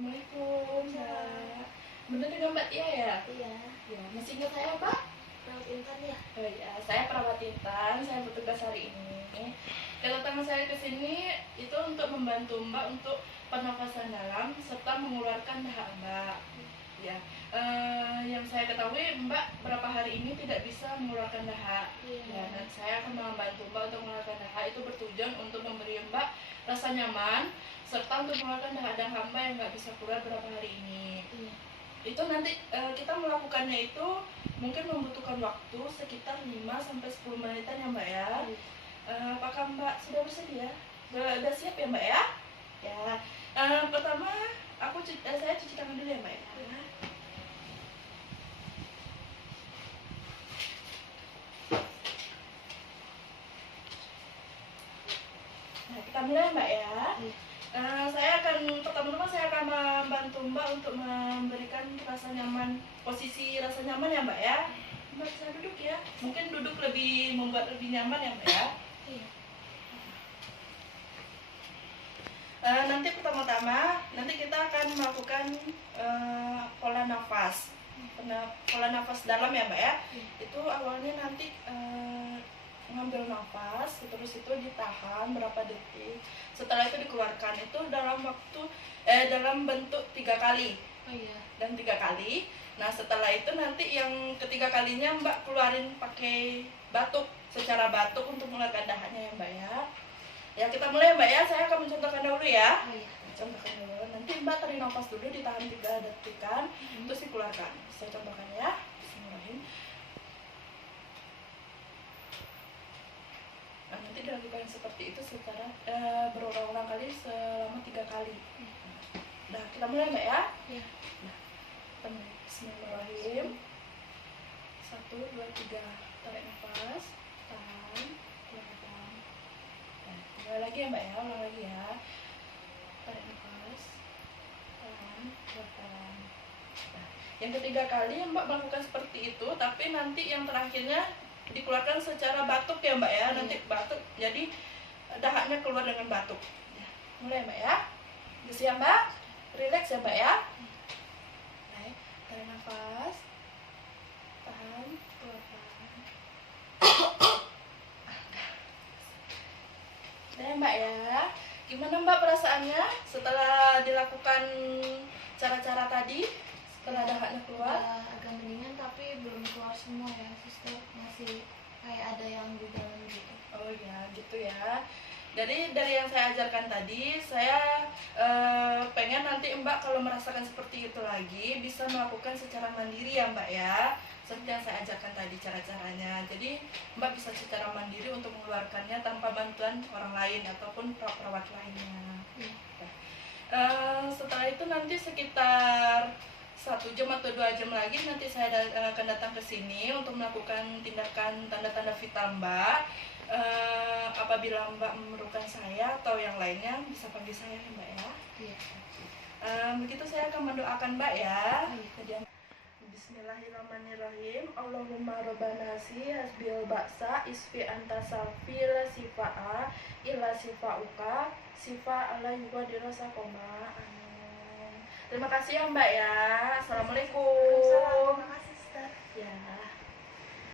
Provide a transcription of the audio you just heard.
Assalamualaikum, Mbak. Bener dengan Mbak Tia ya? Iya. Ya, masih ingat saya, Mbak? Perawat Intan ya? Oh iya, saya perawat Intan, saya bertugas hari ini. Kedatangan saya ke sini itu untuk membantu Mbak untuk pernafasan dalam serta mengeluarkan dahak Mbak. Ya, yang saya ketahui Mbak berapa hari ini tidak bisa mengeluarkan dahak. Iya. Ya, dan saya akan membantu Mbak untuk mengeluarkan dahak. Itu bertujuan untuk memberi Mbak rasa nyaman serta untuk mengeluarkan dahak-dahak Mbak yang nggak bisa keluar berapa hari ini. Iya. Itu nanti kita melakukannya itu mungkin membutuhkan waktu sekitar 5-10 menitan ya Mbak ya. Apakah Mbak sudah bersedia? Sudah siap ya Mbak ya? Ya. Pertama saya cuci tangan dulu ya Mbak ya. Nah, kita mulai Mbak ya. Pertama-tama saya akan membantu Mbak untuk memberikan rasa nyaman, posisi rasa nyaman ya Mbak ya. Mbak bisa duduk ya. Mungkin duduk membuat lebih nyaman ya Mbak ya. Iya. Nanti pertama-tama kita akan melakukan pola nafas. Pola nafas dalam ya Mbak ya. Itu awalnya nanti mengambil nafas, terus itu ditahan berapa detik, setelah itu dikeluarkan. Itu dalam bentuk 3 kali. Oh iya. Dan 3 kali. Nah setelah itu nanti yang ketiga kalinya Mbak keluarin pakai batuk, secara batuk untuk mengeluarkan dahaknya ya Mbak ya. Ya kita mulai Mbak ya, saya akan mencontohkan dahulu ya. Oh iya. Contohkan dulu, nanti Mbak tarik nafas dulu, ditahan 3 detikan, terus dikeluarkan. Saya contohkan ya. Bismillahirrahmanirrahim. Nah, nanti dilakukan seperti itu secara berulang-ulang kali selama 3 kali. Nah, kita mulai Mbak ya. Iya. Nah, Bismillahirrahmanirrahim. 1, 2, 3. Tarik nafas, tahan, keluarkan. Nah, mulai lagi ya Mbak ya, ulang lagi ya. Tarik nafas, tahan, keluarkan. Nah, yang ketiga kali Mbak melakukan seperti itu, tapi nanti yang terakhirnya dikeluarkan secara batuk ya Mbak ya. Nanti batuk, jadi dahaknya keluar dengan batuk ya. Mulai Mbak ya. Bisa ya Mbak, relax ya Mbak ya. Baik, tarik nafas, tahan, keluarkan. Nah Mbak ya, gimana Mbak perasaannya setelah dilakukan cara-cara tadi, setelah dahaknya keluar? Agak mendingan tapi belum keluar semua ya, suster. Masih kayak ada yang di dalam gitu. Oh ya, gitu ya. Dari yang saya ajarkan tadi, saya pengen nanti Mbak kalau merasakan seperti itu lagi bisa melakukan secara mandiri ya Mbak ya. Seperti yang saya ajarkan tadi cara-caranya. Jadi Mbak bisa secara mandiri untuk mengeluarkannya tanpa bantuan orang lain ataupun perawat lainnya. Setelah itu nanti sekitar 1 jam atau 2 jam lagi nanti saya akan datang ke sini untuk melakukan tindakan tanda-tanda vital Mbak. Apabila Mbak memerlukan saya atau yang lainnya bisa panggil saya ya Mbak ya. Iya. Begitu saya akan mendoakan Mbak ya. Iya. Bismillahirrahmanirrahim. Allahumma rabbana si hasbil baksa isfi anta safil sifa'a illa sifa'uka sifa ala yuwadira sakoma. Amin. Terima kasih ya Mbak ya. Assalamualaikum. Waalaikumsalam. Terima kasih, Sister. Ya.